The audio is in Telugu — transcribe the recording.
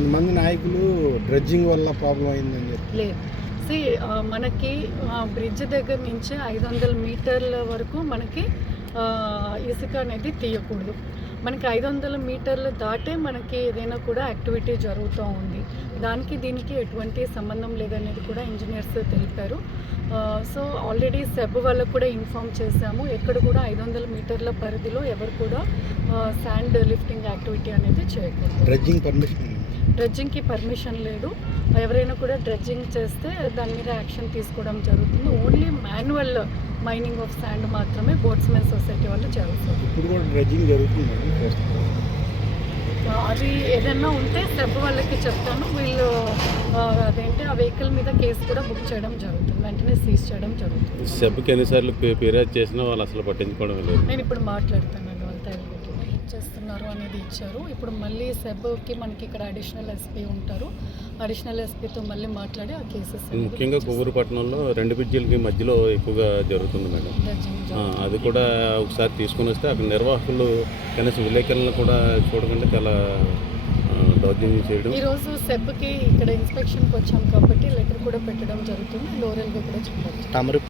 కొంతమంది నాయకులు డ్రెడ్జింగ్ వల్ల ప్రాబ్లం అయిందని చెప్పి. లేదు. సి మనకి బ్రిడ్జ్ దగ్గర నుంచి ఐదు వందల మీటర్ల వరకు మనకి ఇసుక అనేది తీయకూడదు. మనకి ఐదు వందల మీటర్లు దాటే మనకి ఏదైనా కూడా యాక్టివిటీ జరుగుతూ ఉంది. దానికి దీనికి ఎటువంటి సంబంధం లేదనేది కూడా ఇంజనీర్స్ తెలిపారు. సో ఆల్రెడీ సెబ్ వాళ్ళకు కూడా ఇన్ఫామ్ చేశాము. ఎక్కడ కూడా ఐదు వందల మీటర్ల పరిధిలో ఎవరు కూడా శాండ్ లిఫ్టింగ్ యాక్టివిటీ అనేది చేయకూడదు. డ్రెడ్జింగ్ పర్మిషన్ డ్రెడ్జింగ్కి పర్మిషన్ లేదు ఎవరైనా కూడా డ్రెడ్జింగ్ చేస్తే దాని మీద యాక్షన్ తీసుకోవడం జరుగుతుంది only manual mining of sand మాత్రమే బోట్స్మెన్ సొసైటీ వాళ్ళు చేస్తారు ఇప్పుడు కూడా డ్రెడ్జింగ్ జరుగుతుంది. అది ఏదైనా ఉంటే సెబ్ వాళ్ళకి చెప్తాను వీళ్ళు అదేంటి ఆ వెహికల్ మీద కేసు కూడా బుక్ చేయడం జరుగుతుంది వెంటనే సీజ్ చేయడం జరుగుతుంది సభ్యుకి ఎన్నిసార్లు ఫిర్యాదు చేసినా వాళ్ళు అసలు పట్టించుకోవడం లేదు నేను ఇప్పుడు ఏం చేస్తున్నారు అనేది ఇచ్చారు. ఇప్పుడు మళ్ళీ సెబ్కి మనకి ఇక్కడ అడిషనల్ ఎస్పీ ఉంటారు. అడిషనల్ ఎస్పీతో మళ్ళీ మాట్లాడి ఆ కేసెస్ ముఖ్యంగా కొవ్వూరు పట్టణంలో రెండు బ్రిడ్జిలకి మధ్యలో ఎక్కువగా జరుగుతుంది మేడం. ఆ, అది కూడా ఒకసారి తీసుకొని వస్తే అక్కడ నిర్వాహకులు కనీసం విలేకరులను కూడా చూడకుండా చాలా దౌర్జన్యం చేయడం. ఈరోజు సెబ్కి ఇక్కడ ఇన్స్పెక్షన్కి వచ్చాం కాబట్టి లెటర్ కూడా పెట్టడం జరుగుతుంది. లోరల్గా కూడా చెప్పచ్చు. తమరి